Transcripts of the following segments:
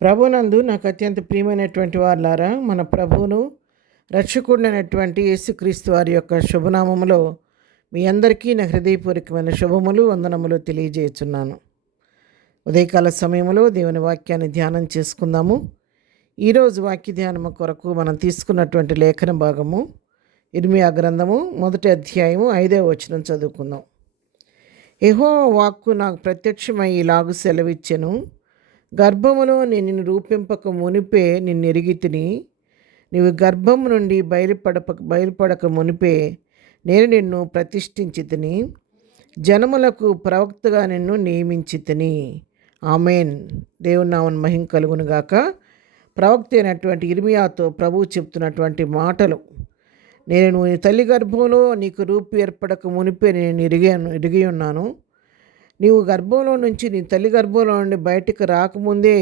ప్రభునందు నాకు అత్యంత ప్రియమైనటువంటి వారులారా, మన ప్రభువును రక్షకుడినైనటువంటి యేసుక్రీస్తు వారి యొక్క శుభనామములో మీ అందరికీ నా హృదయపూర్వకమైన శుభములు వందనములు తెలియజేస్తున్నాను. ఉదయకాల సమయంలో దేవుని వాక్యాన్ని ధ్యానం చేసుకుందాము. ఈరోజు వాక్య ధ్యానము కొరకు మనం తీసుకున్నటువంటి లేఖన భాగము ఇర్మియా గ్రంథము 1వ అధ్యాయము 5వ వచనం చదువుకుందాం. యెహోవా వాక్కు నాకు ప్రత్యక్షమై ఇలాగు సెలవిచ్చెను, గర్భములో నేను నిన్ను రూపింపక మునిపే నిన్నెరిగి తిని, నీవు గర్భము నుండి బయలుపడక మునిపే నేను నిన్ను ప్రతిష్ఠించి తిని, జనములకు ప్రవక్తగా నిన్ను నియమించి తిని. ఆమేన్. దేవుని నామమున మహిమ కలుగును గాక. ప్రవక్త అయినటువంటి ఇర్మియాతో ప్రభువు చెప్తున్నటువంటి మాటలు, నేను నీ తల్లి గర్భంలో నీకు రూపు ఏర్పడక మునిపే నేను ఎరిగి ఉన్నాను. నీవు గర్భంలో నుంచి నీ తల్లి గర్భంలో నుండి బయటికి రాకముందే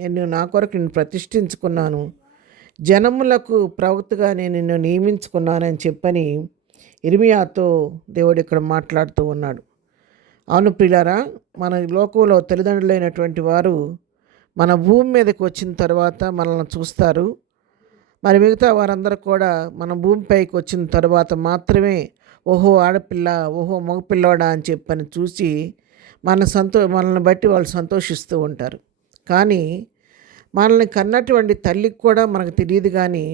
నేను నా కొరకు నిన్ను ప్రతిష్ఠించుకున్నాను, జనములకు ప్రవక్తగా నేను నిన్ను నియమించుకున్నానని చెప్పని ఇర్మియాతో దేవుడు ఇక్కడ మాట్లాడుతూ ఉన్నాడు. అవును ప్రియులారా, మన లోకంలో తల్లిదండ్రులైనటువంటి వారు మన భూమి మీదకి వచ్చిన తర్వాత మనల్ని చూస్తారు. మరి మిగతా వారందరూ కూడా మన భూమిపైకి వచ్చిన తర్వాత మాత్రమే ఓహో ఆడపిల్ల, ఓహో మగపిల్లవాడా అని చెప్పని చూసి మనల్ని బట్టి వాళ్ళు సంతోషిస్తూ ఉంటారు. కానీ మనల్ని కన్నటువంటి తల్లికి కూడా మనకు తెలియదు. కానీ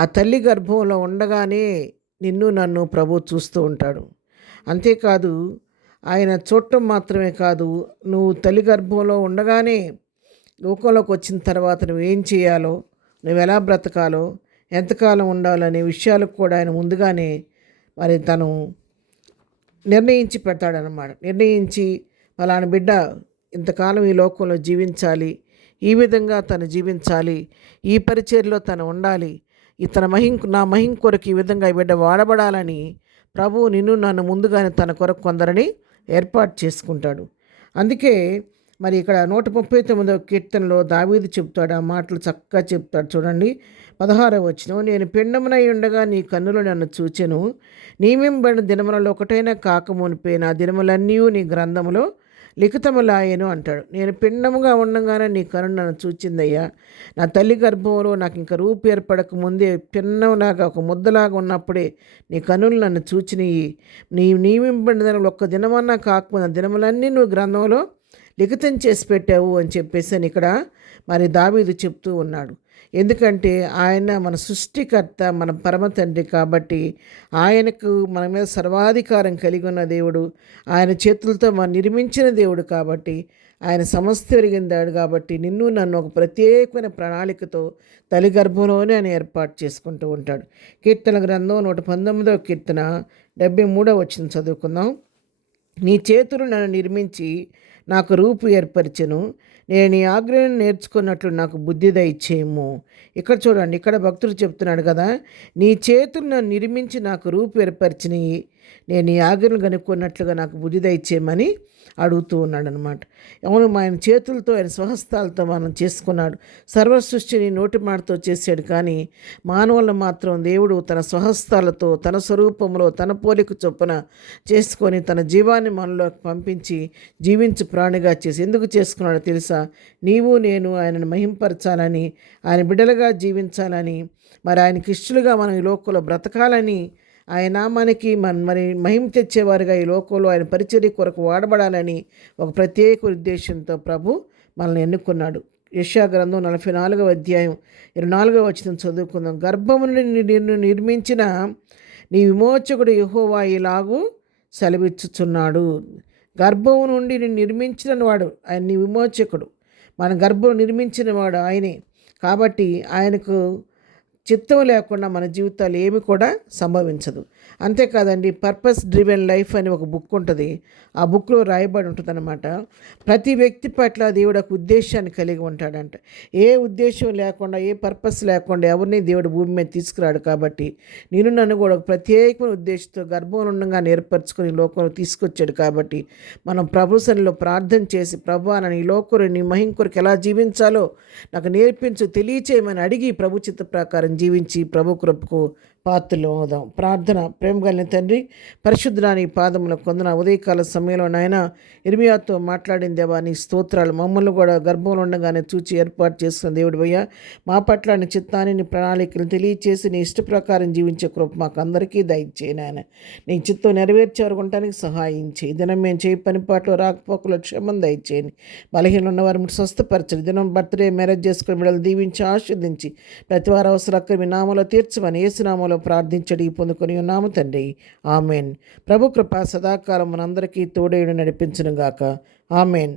ఆ తల్లి గర్భంలో ఉండగానే నిన్ను నన్ను ప్రభు చూస్తూ ఉంటాడు. అంతేకాదు, ఆయన చూడటం మాత్రమే కాదు, నువ్వు తల్లి గర్భంలో ఉండగానే లోకంలోకి వచ్చిన తర్వాత నువ్వేం చేయాలో, నువ్వు ఎలా బ్రతకాలో, ఎంతకాలం ఉండాలనే విషయాలకు కూడా ఆయన ముందుగానే మరి తను నిర్ణయించి పెడతాడనమాట. నిర్ణయించి ఫలానా బిడ్డ ఇంతకాలం ఈ లోకంలో జీవించాలి, ఈ విధంగా తను జీవించాలి, ఈ పరిచర్లో తను ఉండాలి, నా మహిం కొరకు ఈ విధంగా ఈ బిడ్డ వాడబడాలని ప్రభువు నిన్ను నన్ను ముందుగానే తన కొరకు కొందరిని ఏర్పాటు చేసుకుంటాడు. అందుకే మరి ఇక్కడ 139వ కీర్తనలో దావీదు చెప్తాడు, ఆ మాటలు చక్కగా చెప్తాడు. చూడండి, 16వ వచనం, నేను పిండమునై ఉండగా నీ కన్నులు నన్ను చూచెను, నియమింబడిన దినములలో ఒకటైనా కాకమునిపే నా దినములన్నీ నీ గ్రంథములో లిఖితములాయెను అంటాడు. నేను పిండముగా ఉండగానే నీ కన్ను నన్ను చూచిందయ్యా. నా తల్లి గర్భంలో నాకు ఇంకా రూపు ఏర్పడక ముందే పిన్నంలాగా ఒక ముద్దలాగా ఉన్నప్పుడే నీ కన్నులు నన్ను చూచినయి. నీ నియమింపడిన దినములు ఒక్క దినమన్నా కాకపోయినా దినములన్నీ నువ్వు గ్రంథంలో లిఖితం చేసి పెట్టావు అని చెప్పేసి అని ఇక్కడ మరి దావీదు చెప్తూ ఉన్నాడు. ఎందుకంటే ఆయన మన సృష్టికర్త, మన పరమ తండ్రి కాబట్టి ఆయనకు మన మీద సర్వాధికారం కలిగి ఉన్న దేవుడు, ఆయన చేతులతో మనం నిర్మించిన దేవుడు కాబట్టి, ఆయన సమస్త ఎరిగిందాడు కాబట్టి నిన్ను నన్ను ఒక ప్రత్యేకమైన ప్రణాళికతో తల్లి గర్భంలోనే ఆయన ఏర్పాటు చేసుకుంటూ ఉంటాడు. కీర్తన గ్రంథం 119వ కీర్తన 73వ వచనం చదువుకుందాం. నీ చేతులు నన్ను నిర్మించి నాకు రూపు ఏర్పరిచెను, నేను నీ ఆజ్ఞను నేర్చుకున్నట్లు నాకు బుద్ధి దయచేయము. ఇక్కడ చూడండి, ఇక్కడ భక్తుడు చెప్తున్నాడు కదా, నీ చేతులు నన్ను నిర్మించి నాకు రూపు ఏర్పరిచినవి, నేను నీ ఆజ్ఞను కనుక్కున్నట్లుగా నాకు బుద్ధి దయచేయమని అడుగుతూ ఉన్నాడు అనమాట. అవును, ఆయన చేతులతో, ఆయన స్వహస్తాలతో మనం చేసుకున్నాడు. సర్వసృష్టిని నోటి మాటతో చేశాడు. కానీ మానవులను మాత్రం దేవుడు తన స్వహస్తాలతో, తన స్వరూపంలో, తన పోలిక చొప్పున చేసుకొని తన జీవాన్ని మనలోకి పంపించి జీవించు ప్రాణిగా చేసి ఎందుకు చేసుకున్నాడో తెలుసా? నీవు నేను ఆయనను మహింపరచాలని, ఆయన బిడ్డలుగా జీవించాలని, మరి ఆయనకి ఇష్టలుగా మనం ఈ లోకంలో బ్రతకాలని, ఆయన మనకి మరి మహిమ తెచ్చేవారుగా ఈ లోకంలో ఆయన పరిచర్య కొరకు వాడబడాలని ఒక ప్రత్యేక ఉద్దేశంతో ప్రభు మనల్ని ఎన్నుకున్నాడు. యెషయా గ్రంథం 44వ అధ్యాయం 24వ వచనం చదువుకుందాం. గర్భము నుండి నిన్ను నిర్మించిన నీ విమోచకుడు యెహోవా ఇలాగూ సెలవిచ్చుచున్నాడు. గర్భము నుండి నిన్ను నిర్మించిన వాడు ఆయన, నీ విమోచకుడు. మన గర్భం నిర్మించిన వాడు ఆయనే. కాబట్టి ఆయనకు చిత్తం లేకుండా మన జీవితాలు ఏమి కూడా సంభవించదు. అంతేకాదండి, పర్పస్ డ్రివెన్ లైఫ్ అని ఒక బుక్ ఉంటుంది. ఆ బుక్లో రాయబడి ఉంటుందన్నమాట. ప్రతి వ్యక్తి పట్ల దేవుడు ఒక ఉద్దేశాన్ని కలిగి ఉంటాడంట. ఏ ఉద్దేశం లేకుండా, ఏ పర్పస్ లేకుండా ఎవరిని దేవుడు భూమి మీద తీసుకురాడు. కాబట్టి నేను నన్ను కూడా ఒక ప్రత్యేకమైన ఉద్దేశంతో గర్భంలో ఉండగానే ఏర్పరచుకొని లోకంలో తీసుకొచ్చాడు. కాబట్టి మనం ప్రభు సన్నిధిలో ప్రార్థన చేసి, ప్రభువా నన్ను ఈ లోకంలో నీ మహిమ కొరకు ఎలా జీవించాలో నాకు నేర్పించు, తెలియచేయమని అడిగి ప్రభు చిత్త ప్రకారం జీవించి ప్రభు కృపకు పాత్రలు అవుదాం. ప్రార్థన. ప్రేమ కలిగిన తండ్రి, పరిశుద్ధుడా నీ పాదములకు వందన. ఉదయకాల సమయంలో నాయన ఇర్మియాతో మాట్లాడిన దేవా నీ స్తోత్రాలు. మమ్మల్ని కూడా గర్భంలో ఉండగానే చూచి ఏర్పాటు చేసుకున్న దేవుడు అయ్యా, మా పట్ల నీ చిత్తాన్ని నీ ప్రణాళికలు తెలియచేసి నీ ఇష్ట ప్రకారం జీవించే కృప మాకు అందరికీ దయచేయి నాయన. నీ చిత్తం నెరవేర్చేవారు ఉండటానికి సహాయం చేయి. దినం మేము చేయి పని పాటలు రాకపోకలు క్షేమం దయచేయండి. బలహీనలు ఉన్న వారిని స్వస్థపరచండి. దినం బర్త్డే మ్యారేజ్ చేసుకుని బిడ్డలు దీవించి ఆశీర్దించి ప్రతి వారి అవసరాలు మీ నామలో తీర్చమని యేసునామలో ప్రార్థించడి పొందుకొని ఉన్నాము తండ్రి. ఆమెన్. ప్రభు కృప సదాకాలం మనందరికీ తోడేయుడు నడిపించును గాక. ఆమెన్.